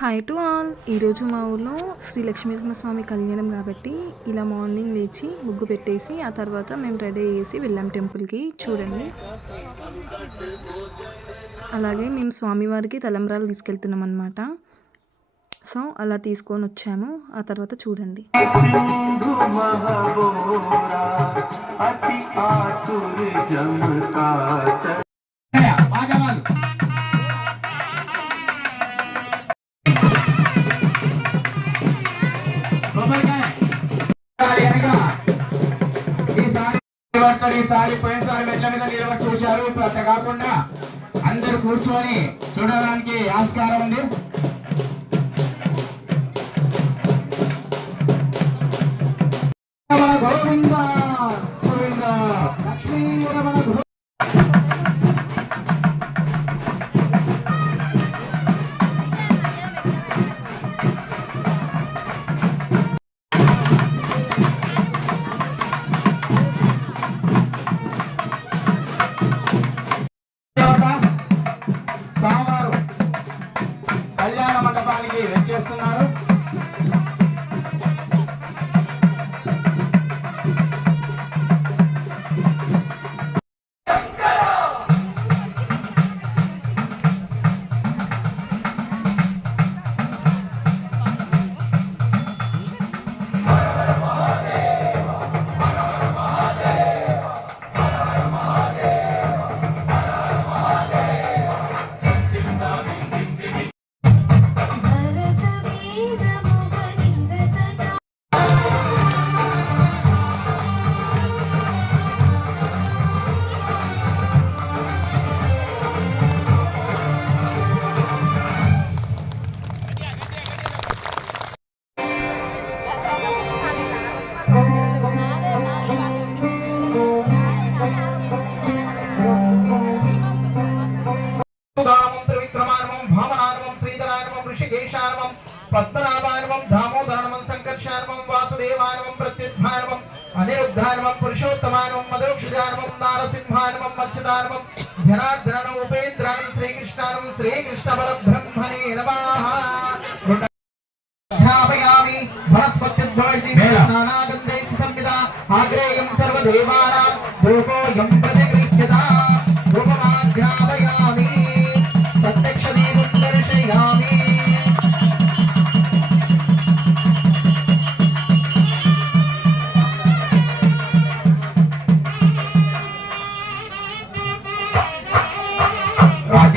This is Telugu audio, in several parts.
హాయ్ టు ఆల్ ఈరోజు మా ఊళ్ళో శ్రీ లక్ష్మీనరస్వామి కళ్యాణం కాబట్టి ఇలా మార్నింగ్ లేచి ముగ్గు పెట్టేసి ఆ తర్వాత మేము రెడీ అయ్యేసి వెళ్ళాం టెంపుల్కి. చూడండి. అలాగే మేము స్వామివారికి తలంబ్రాలు తీసుకెళ్తున్నాం అనమాట సో అలా తీసుకొని వచ్చాము. ఆ తర్వాత చూడండి. అతి గుర్తుపడతారు ఈసారి పోయినసారి మెట్ల మీద నిలబడి చూశారు. ఇప్పుడు అంత కాకుండా అందరు కూర్చొని చూడడానికి ఆస్కారం ఉంది.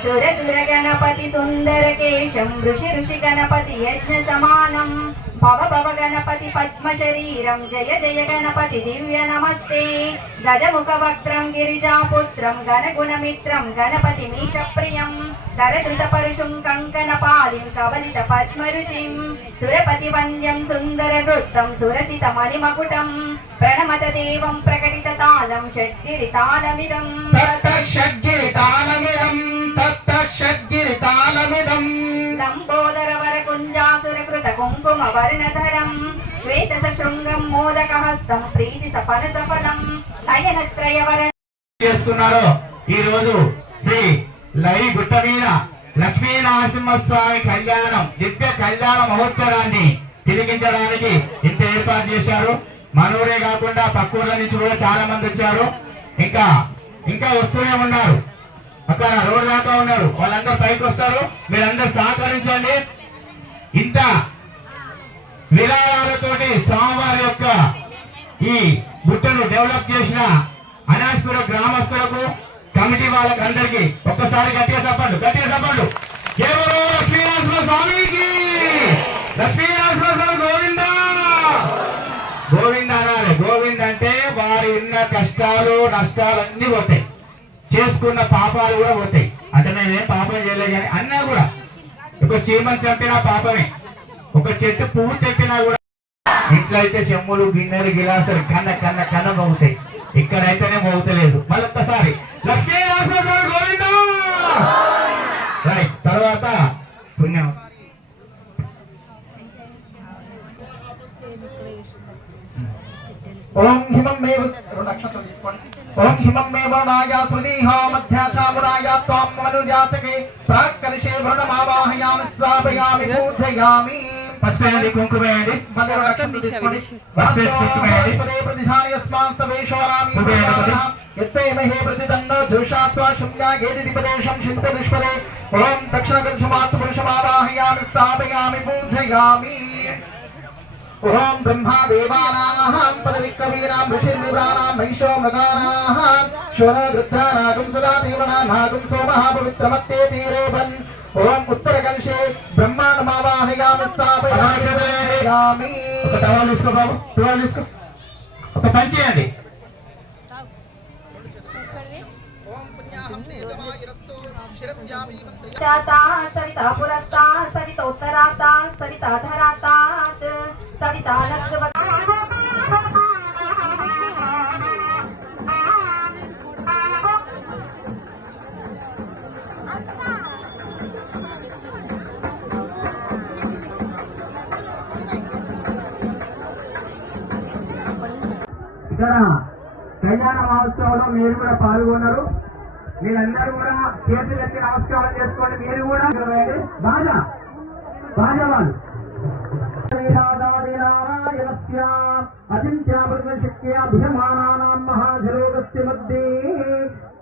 सुरसुरगणपति सुन्दरकेशं ऋषि ऋषि गणपति यज्ञसमानं भव भव गणपति पद्मशरीरं जय जय गणपति दिव्य नमस्ते गजमुखवक्त्रं गिरिजापुत्रं गणगुणमित्रं गणपतिमीशप्रियं करधृतपरुषुं कङ्कणपालिं कवलितपद्मरुचिं सुरपतिवन्द्यं सुन्दरनृत्तं सुरचितमणिमकुटं प्रणमत देवं प्रकटिततालं षड्गिरितालमिदम् తత్తగిరి తాళమిదం లంబోదర వర కుంజాసుర కృత కుంకుమ వర్ణధరం శ్వేత శృంగం మోదక హస్తం ప్రీతి సఫల సఫలం నయనత్రయ వర చేస్తున్నారు ఈ రోజు శ్రీ లై గుట్ట మీద లక్ష్మీ కళ్యాణం దివ్య కళ్యాణ మహోత్సవాన్ని తిరిగించడానికి ఇంత ఏర్పాటు చేశారు. మనూరే కాకుండా పక్కూర్ల నుంచి కూడా చాలా మంది వచ్చారు. ఇంకా ఇంకా వస్తూనే ఉన్నారు. అక్కడ రోడ్ దాకా ఉన్నారు. వాళ్ళందరూ పైకి వస్తారు. మీరందరూ సహకరించండి. ఇంత విరాళాలతోటి స్వామివారి యొక్క ఈ గుట్టను డెవలప్ చేసిన అనాజ్పుర గ్రామస్తులకు కమిటీ వాళ్ళకి అందరికీ ఒక్కసారి గట్టిగా చెప్పండి. గట్టిగా చెప్పండి. కేవలం లక్ష్మీనరసింహ స్వామికి! లక్ష్మీనరసింహ స్వామి గోవింద! గోవింద అనాలి. గోవింద్ అంటే వారి ఉన్న కష్టాలు నష్టాలు పోతాయి. చేసుకున్న పాపాలు కూడా పోతాయి. అంటే నేనేం పాపం చేయలేదు కానీ అన్నా కూడా. ఒక చీమని చంపినా పాపమే. ఒక చెట్టు పువ్వు తెప్పినా కూడా. ఇంట్లో అయితే చెమ్ములు గిన్నెలు గిలాసులు కన్న కన్న కన్న మోగుతాయి. ఇక్కడైతేనే మోగుతలేదు. మళ్ళొక్కసారి లక్ష్మీ రైట్ తర్వాత పుణ్యం. ఓం హిమం మేవ రెండు అక్షరాలు తీసుకోండి. ఓం హిమం మేవ నాయ పూజయామి ఫస్ట్ వేయండి కుంకుమ వేయండి మళ్ళీ రెండు అక్షరాలు తీసుకోండి ఫస్ట్ కుంకుమ వేయండి పదే ప్రతిశాని యస్మాస్తవేషోరామి కుబేర యత్తేమహే ప్రతిదన్నో జోషాస్వ శున్యాగేది దిపదేశం శింత దుష్పదే ఓం దక్షిణ గంశమాస్తు పురుషమావాహయామి స్థాపయామి పూజయామి ఓం బ్రహ్మా దేవానాం పదవిక్కవీనాం ఋషిర్నివ్రానాం మహిషో మృగానాం శోన వృద్ధానాగం సదా తీవ్రణానాగం సోమః పవిత్రమత్తే తీరేవన్ ఓం ఉత్తర కల్షే బ్రహ్మాండమావాహయామి స్థాపయామి ఒక టవల్ తీసుకో బాబు టవల్ తీసుకో ఒక పని చేయండి जाता सविता पुरस्ता सविता उत्तराता सविता धरातात् सविता लक्ष्मण ఇక్కడ కళ్యాణ మహోత్సవంలో మీరు కూడా పాల్గొన్నారు. మీరందరూ కూడా చేతులు ఎత్తి నమస్కారం చేసుకోండి. మీరు కూడా వేయండి. బాగా బాగా వాళ్ళు అచింత్యామృతశక్త్యాభిమానానాం మహాజలోగస్య మధ్యే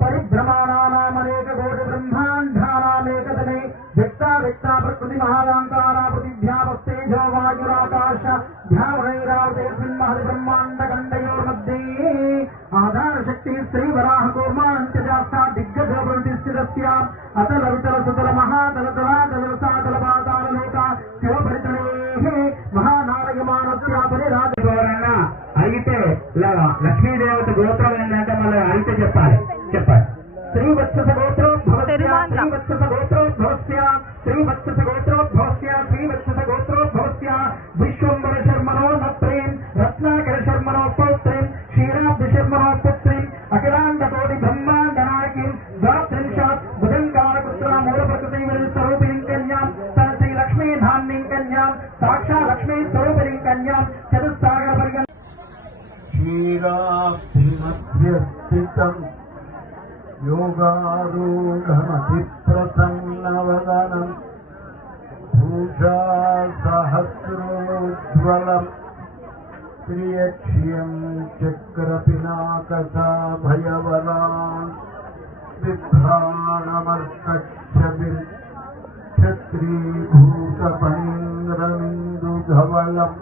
పరిభ్రమాణానామనేక కోటి బ్రహ్మాండానామేకతమే వ్యక్త వ్యక్త ప్రకృతి మహాదాంతారా శక్తి శ్రీ వరాహ కూర్మానంత్యజాస్తా దిగ్గజ ప్రతిష్ఠితస్య అతల వితల సుతల మహాతల తలాతల సాతల పాతాల లోక శివపరితలే మహానారయమానస్య పరిరాజ ఎవరన్నా అడిగితే లక్ష్మీదేవత గోత్రం ఏంటంటే మళ్ళీ అయితే చెప్పాలి. त्रियक्ष्यम् चक्रपिनाकसा भयवरान् बिभ्राणमर्कच्छबिल् क्षत्रीभूतपणीन्द्रमिन्दुधवलम्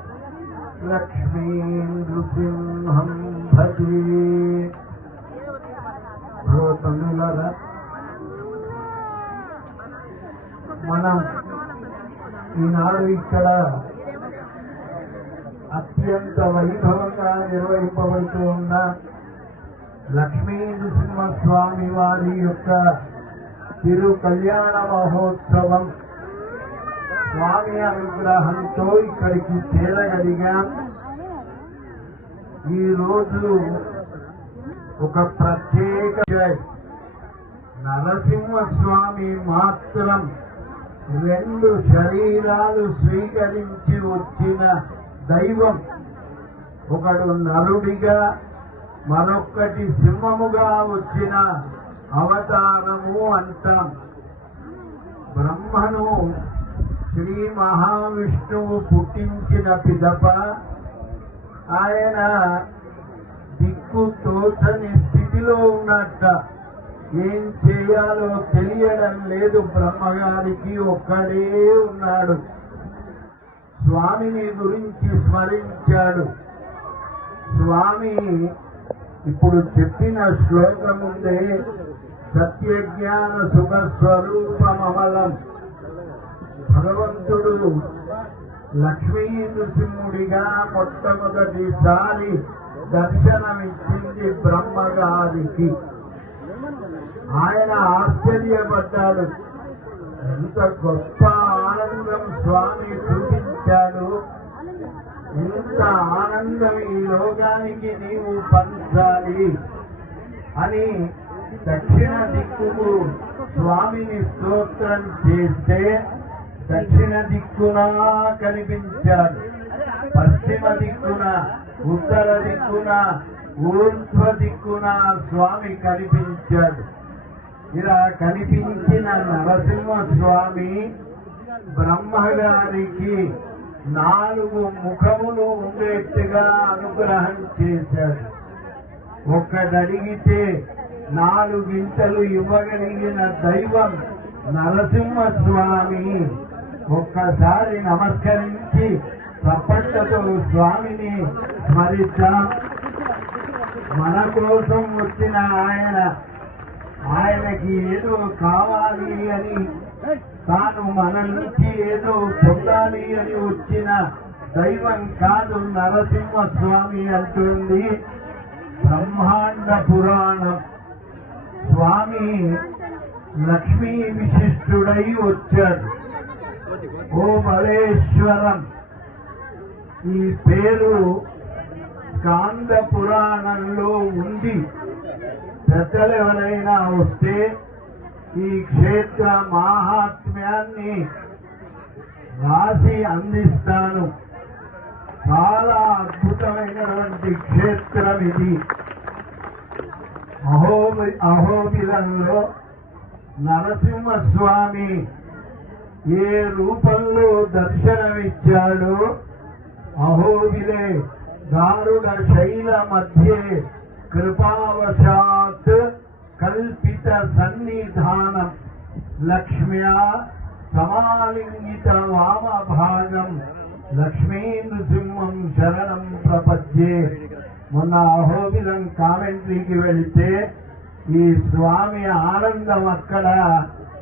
లక్ష్మీనృసింహం భజే తమిళరా మనం ఈనాడు ఇక్కడ అత్యంత వైభవంగా నిర్వహింపబడుతూ ఉన్న లక్ష్మీ నృసింహస్వామి వారి యొక్క తిరు కళ్యాణ మహోత్సవం స్వామి అనుగ్రహంతో ఇక్కడికి చేరగలిగాం. ఈ రోజు ఒక ప్రత్యేక నరసింహస్వామి మాత్రం రెండు శరీరాలు స్వీకరించి వచ్చిన దైవం. ఒకడు నరుడిగా మరొక్కటి సింహముగా వచ్చిన అవతారము అంటాం. బ్రహ్మను శ్రీ మహావిష్ణువు పుట్టించిన పిదప ఆయన దిక్కు తోచని స్థితిలో ఉన్నట్ట. ఏం చేయాలో తెలియడం లేదు. బ్రహ్మగారికి ఒక్కడే ఉన్నాడు. స్వామిని గురించి స్మరించాడు. స్వామి ఇప్పుడు చెప్పిన శ్లోకం ఉందే సత్యజ్ఞాన సుఖ స్వరూపమమలం భగవంతుడు లక్ష్మీ నృసింహుడిగా మొట్టమొదటిసారి దర్శనమిచ్చింది బ్రహ్మగారికి. ఆయన ఆశ్చర్యపడ్డాడు. ఎంత గొప్ప ఆనందం స్వామి చూపించాడు ఇంత ఆనందం ఈ లోకానికి నీవు పంచాలి అని దక్షిణ దిక్కుకు స్వామిని స్తోత్రం చేస్తే దక్షిణ దిక్కున కనిపించాడు. పశ్చిమ దిక్కున ఉత్తర దిక్కున ఊర్ధ్వ దిక్కున స్వామి కనిపించాడు. ఇలా కనిపించిన నరసింహ స్వామి బ్రహ్మగారికి నాలుగు ముఖములు ఉండేట్టుగా అనుగ్రహం చేశాడు. ఒక్కడడిగితే నాలుగింతలు ఇవ్వగలిగిన దైవం నరసింహస్వామి. ఒక్కసారి నమస్కరించి చప్పట్లతో స్వామిని స్మరిద్దాం. మన కోసం వచ్చిన ఆయన ఆయనకి ఏదో కావాలి అని తాను మన నుంచి ఏదో పొందాలి అని వచ్చిన దైవం కాదు నరసింహ స్వామి అంటుంది. బ్రహ్మాండ పురాణం. స్వామి లక్ష్మీ విశిష్టుడై వచ్చాడు. ఓ మలేశ్వరం ఈ పేరు స్కాంద పురాణంలో ఉంది. పెద్దలు ఎవరైనా వస్తే ఈ క్షేత్ర మాహాత్మ్యాన్ని రాసి అందిస్తాను. చాలా అద్భుతమైనటువంటి క్షేత్రం ఇది అహోబి అహోబిలంలో నరసింహస్వామి ఏ రూపంలో దర్శనమిచ్చాడో అహోబిలే దారుణ శైల మధ్యే కృపావశా కల్పిత సన్నిధానం లక్ష్మ్యా సమాలింగిత వామ భాగం లక్ష్మీ నృసింహం శరణం ప్రపద్యే. మొన్న అహోబిలం కామెంట్రీకి వెళితే ఈ స్వామి ఆనందం అక్కడ.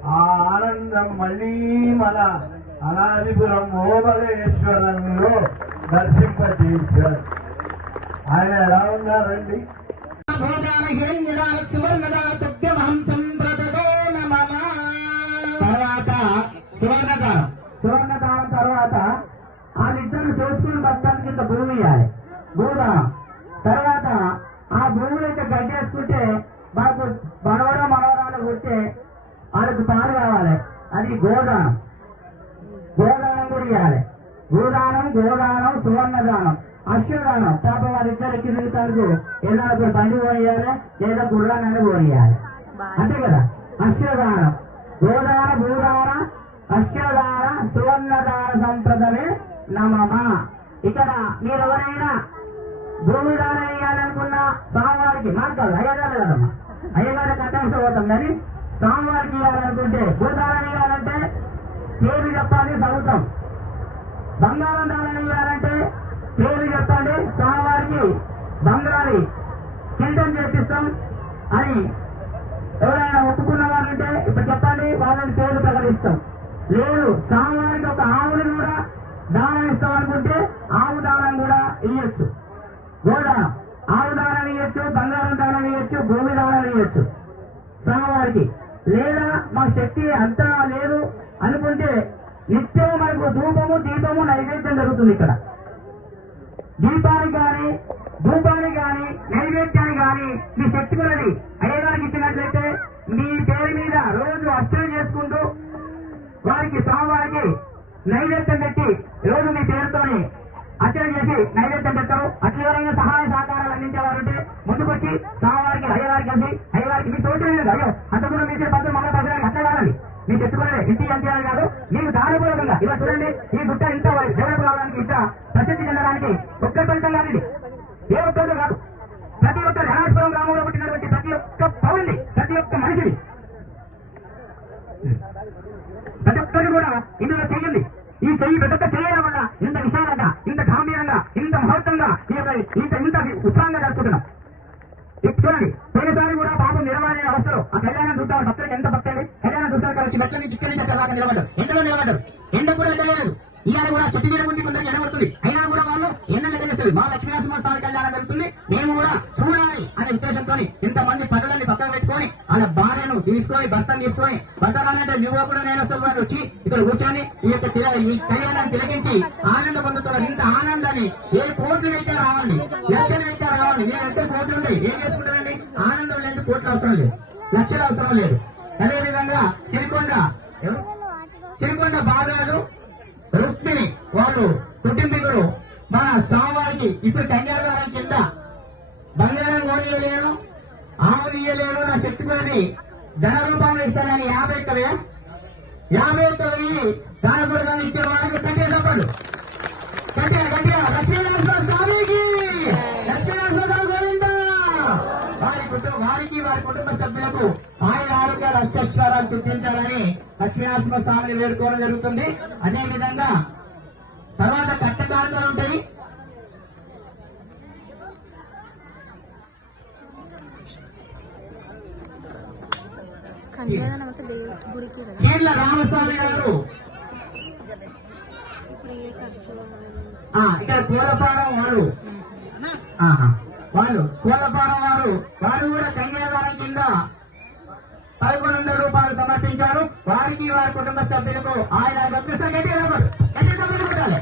ఆ ఆనందం మళ్ళీ మన అనాదిపురం ఓబలేశ్వరంలో దర్శింపజేశారు. ఆయన ఎలా ఉన్నారండి తర్వాత సువర్ణకారం సువర్ణకాలం తర్వాత వాళ్ళిద్దరు చేసుకుని బతకానికి ఇంత భూమి ఇవ్వాలి భూదానం తర్వాత ఆ భూమిలో ఇంకా గడ్డేసుకుంటే వాళ్ళకు మనవడ మనవరాలు పుట్టే వాళ్ళకు పాలు కావాలి అది గోదానం గోదానం కూడా ఇవ్వాలి భూదానం గోదానం సువర్ణదానం అశ్వదానం పాపం వాళ్ళిద్దరికి తిరుగుతారు ఏదైనా బండి పోయాలి లేదా గుర్రాన్ని అంతే కదా? అశ్వదానం గోదాన భూదాన అశ్వదాన సువర్ణదాన సంప్రదమే నమమ. ఇక్కడ మీరు ఎవరైనా భూమి దానం వేయాలనుకున్న స్వామివారికి మాకు కాదు అయ్యగారు కదమ్మా. అయ్యగారు కట్టాల్సి పోతాం కానీ స్వామివారికి ఇవ్వాలనుకుంటే భూదానం ఇవ్వాలంటే పేరు చెప్పాలి చదువుతాం బంగారం దానం ఇవ్వాలంటే పేరు చెప్పండి స్వామివారికి బంగారి. కిందం చేపిస్తాం అని ఎవరైనా ఒప్పుకున్న వారంటే ఇప్పుడు చెప్పండి వాళ్ళని పేరు ప్రకటిస్తాం. లేదు స్వామివారికి ఒక ఆవుని కూడా దానం ఇస్తాం అనుకుంటే ఆవు దానం కూడా ఇయ్యొచ్చు. కూడా ఆవు దానం ఇయ్యొచ్చు బంగారం దానం ఇయ్యొచ్చు భూమి దానం ఇయ్యొచ్చు స్వామివారికి. లేదా మా శక్తి అంతా లేదు అనుకుంటే నిత్యం మనకు ధూపము దీపము నైవేద్యం జరుగుతుంది ఇక్కడ. దీపానికి కానీ ధూపానికి కానీ నైవేద్యాన్ని కానీ మీ శక్తి కొలది. అయ్యగారికి ఇచ్చినట్లయితే మీ పేరు మీద రోజు అర్చన చేసుకుంటూ వారికి స్వామివారికి నైవేద్యం పెట్టి రోజు మీ పేరుతోని అర్చన చేసి నైవేద్యం పెట్టారు అట్లా ఎవరైనా సహాయ సహకారాలు అందించేవారు ఉంటే ముందుకొచ్చి స్వామివారికి అయ్యవారికి కలిసి అయ్యవారికి మీ తోటి లేదు అయ్యో అంత మీ పద్ధతి మళ్ళీ పద్ధతి అట్లా కాదండి. మీ చెప్పుకోలే ఇంటి అంతే కాదు మీకు దానపూర్వకంగా. ఇలా చూడండి ఈ గుట్ట ఇంత డెవలప్ కావడానికి ఇంత ప్రసిద్ధి చెందడానికి ఒక్క ఫలితం కాదండి ఏ ఒక్కరు కాదు. ప్రతి ఒక్క ధనాపురం గ్రామంలో పుట్టినటువంటి ప్రతి ఒక్క పౌరుని ప్రతి ఒక్క మనిషిని ప్రతి ఒక్కరు కూడా ఇందులో చెయ్యండి. ఈ చెయ్యి ప్రతి ఒక్క చేయడం వల్ల ఇంత విశాలంగా ఇంత గాంభీరంగా ఇంత మహత్వంగా ఈ యొక్క ఇంత ఇంత ఉత్సాహంగా జరుపుకుంటున్నాం. చూడండి పోయినసారి కూడా పాపం నిలబడే అవసరం ఆ కళ్యాణం చూద్దాం. భక్తులకు ఎంత భక్తి కళ్యాణం చూస్తారు కాబట్టి భక్తుల నుంచి ఇక్కడి నుంచి అక్కడ దాకా నిలబడ్డారు. ఎండలో నిలబడ్డారు. ఎండ కూడా తెలియలేదు ఇవాళ కూడా చెట్టు మీద ఉండి కొందరికి ఎండబడుతుంది అయినా కూడా మా లక్ష్మీనరసింహ స్వామి కళ్యాణం జరుగుతుంది. మేము కూడా చూడాలి అనే ఉద్దేశంతో ఇంతమంది పనులన్నీ పక్కన పెట్టుకొని వాళ్ళ భార్యను తీసుకొని భర్తను తీసుకొని భర్త రానంటే యువకుడు నేను వస్తాను వచ్చి ఇక్కడ కూర్చొని ఈ యొక్క ఈ కళ్యాణాన్ని తిలకించి ఆనందం పొందుతున్నారు. ఇంత ఆనందాన్ని ఏ కోట్లు రావాలి లక్షలైతే రావాలి. అయితే నేను ఎంత కోట్లు ఉంటాయి ఏం చేసుకుంటానండి? ఆనందం లేదు కోట్లు అవసరం లేదు. లక్షలు అవసరం లేదు. అదేవిధంగా సిరికొండ సిరికొండ బాగాలు రుక్మిణి వాళ్ళు కుటుంబీకులు మన స్వామివారికి ఇప్పుడు కన్యాదారం కింద. బంగారం కోనియలేను ఆవులు ఇయ్యలేను నా శక్తి కొద్ది ధన రూపంలో ఇస్తానని యాభై ఒక్క వేలు. యాభై ఒక్క వెయ్యి దాన కొడుకు ఇచ్చే వాళ్ళకి కట్టే తప్పడు కట్టే కట్టే లక్ష్మీనరసింహ స్వామికి! లక్ష్మీనరసింహ గోవింద! వారి కుటుంబ వారికి వారి కుటుంబ సభ్యులకు ఆయన ఆరోగ్యాలు అష్టశ్వరాలు సిద్ధించాలని లక్ష్మీనరసింహ స్వామిని వేడుకోవడం జరుగుతుంది. అదేవిధంగా కట్టకాలు ఉంటాయి. కీర్ల రామస్వామి గారు. ఇక్కడ కోలపారం వారు. వాళ్ళు కోలపారం వారు. వారు కూడా కన్యాదానం కింద పదకొండు వందల రూపాయలు సమర్పించారు. వారికి వారి కుటుంబ సభ్యులకు ఆయన గట్టి. గట్టి పెట్టాలి.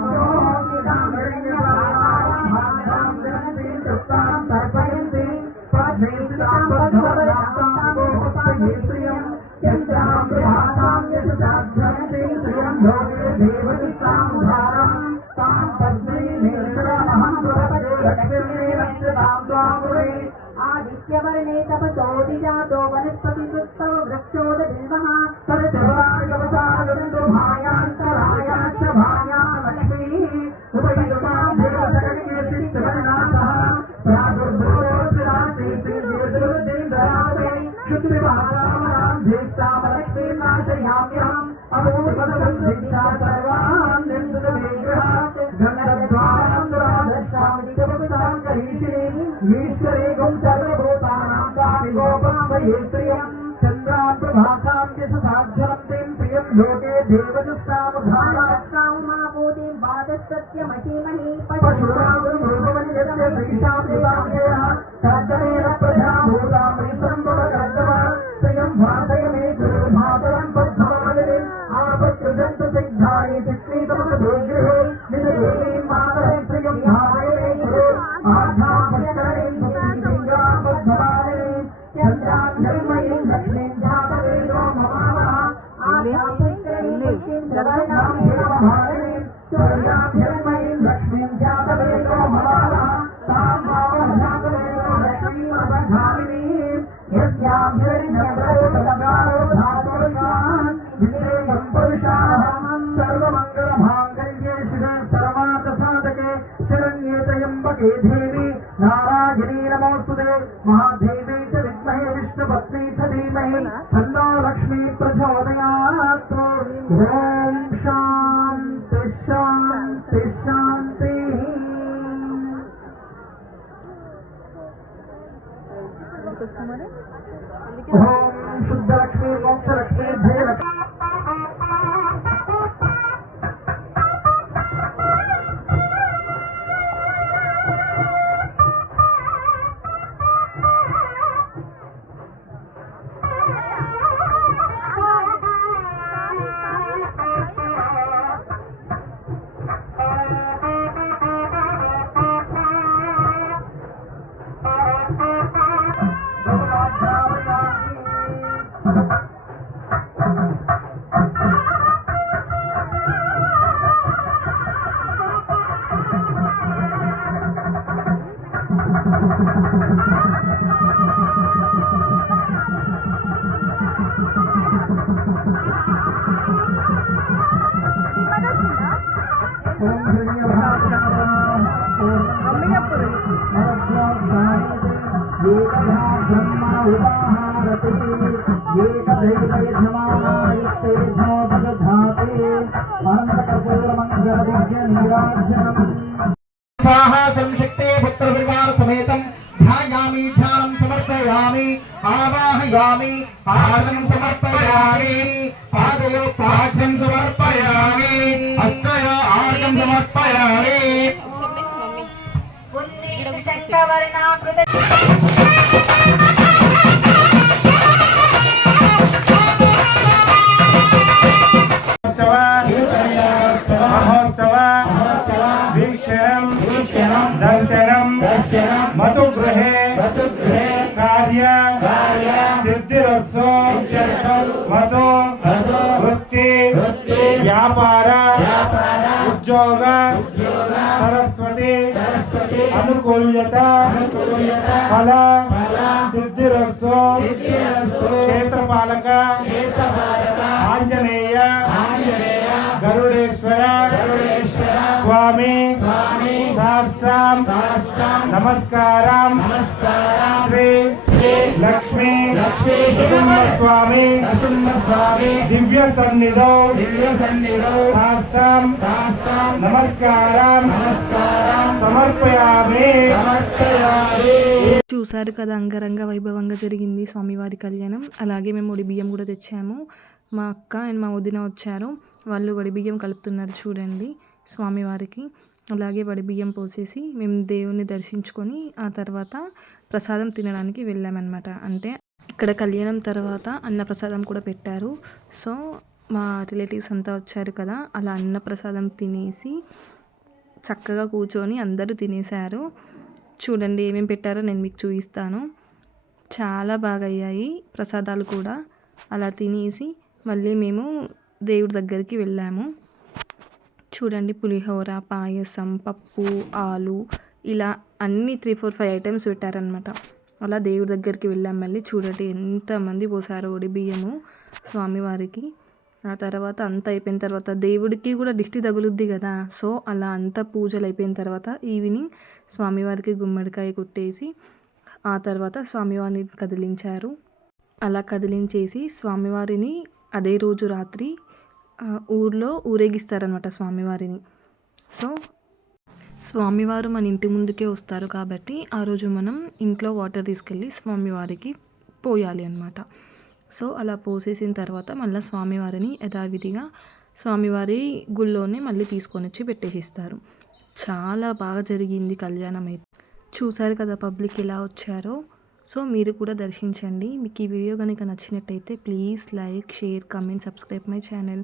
ఈశ్వరీ గుం సర్వభూతానాం కామి గోపామయే ప్రియం. చంద్రాం ప్రభాతాం యశ సాధ్యంతిం ప్రియం లోకే దేవదస్తాముధారా కామాభూతిం వాదసత్యమహీమహి పశురాగురు మృగమన్యస్య శ్రీశాం త్రయంబకే దేవి నారాయణీ నమోస్తుతే మహాదేవీ చ విద్మహే విష్ణుపత్ని చ ధీమహి తన్నో లక్ష్మీ ప్రచోదయాత్ ఓం स्वाहा संशक्ते पुत्र परिवार समेतम ध्यायामि ध्यानं समर्पयामि आवाहयामि पादं समर्पयामि पादयो पाचन समर्पयामि हस्तयो आर्गं समर्पयामि उन्नीत शक्तवर्णा कृत వ్యాపార ఉద్యోగ సరస్వతి అనుకూల్యత ఫల సిద్ధిరస్సు క్షేత్రపాలక ఆంజనేయ గరుడేశ్వర స్వామి శాస్త్రం నమస్కారం శ్రీ లక్ష్మీ స్వామి దివ్య సన్నిధో దివ్య సన్నిధో శాస్త్రం నమస్కారం సమర్పయామి చూశారు కదా అంగరంగ వైభవంగా జరిగింది స్వామివారి కళ్యాణం. అలాగే మేము ఒడి బియ్యం కూడా తెచ్చాము. మా అక్క అండ్ మా వదిన వచ్చారు. వాళ్ళు వడి బియ్యం కలుపుతున్నారు చూడండి. స్వామివారికి. అలాగే వడి బియ్యం పోసేసి మేము దేవుణ్ణి దర్శించుకొని ఆ తర్వాత ప్రసాదం తినడానికి వెళ్ళామన్నమాట. అంటే ఇక్కడ కళ్యాణం తర్వాత అన్నప్రసాదం కూడా పెట్టారు. సో మా రిలేటివ్స్ అంతా వచ్చారు కదా అలా అన్నప్రసాదం తినేసి చక్కగా కూర్చొని అందరూ తినేశారు. చూడండి ఏమేమి పెట్టారో నేను మీకు చూపిస్తాను. చాలా బాగా అయ్యాయి ప్రసాదాలు కూడా. అలా తినేసి మళ్ళీ మేము దేవుడి దగ్గరికి వెళ్ళాము. చూడండి పులిహోర పాయసం పప్పు ఆలు ఇలా అన్ని త్రీ ఫోర్ ఫైవ్ ఐటమ్స్ పెట్టారనమాట అలా దేవుడి దగ్గరికి వెళ్ళాం మళ్ళీ. చూడండి ఎంతమంది పోసారో ఒడి బియ్యము స్వామివారికి. ఆ తర్వాత అంత అయిపోయిన తర్వాత దేవుడికి కూడా దిష్టి తగులుద్ది కదా. సో అలా అంత పూజలు అయిపోయిన తర్వాత ఈవినింగ్ స్వామివారికి గుమ్మడికాయ కొట్టేసి ఆ తర్వాత స్వామివారిని కదిలించారు. అలా కదిలించేసి స్వామివారిని అదే రోజు రాత్రి ఊర్లో ఊరేగిస్తారనమాట స్వామివారిని. సో స్వామివారు మన ఇంటి ముందుకే వస్తారు కాబట్టి ఆ రోజు మనం ఇంట్లో వాటర్ తీసుకెళ్ళి స్వామివారికి పోయాలి అనమాట సో అలా పోసేసిన తర్వాత మళ్ళీ స్వామివారిని యథావిధిగా స్వామివారి గుళ్ళోనే మళ్ళీ తీసుకొని వచ్చి పెట్టేసిస్తారు. చాలా బాగా జరిగింది కళ్యాణం అయితే. చూసారు కదా పబ్లిక్ ఎలా వచ్చారో? సో మీరు కూడా దర్శించండి. మీకు ఈ వీడియో కనుక నచ్చినట్టయితే please like share comment subscribe my channel.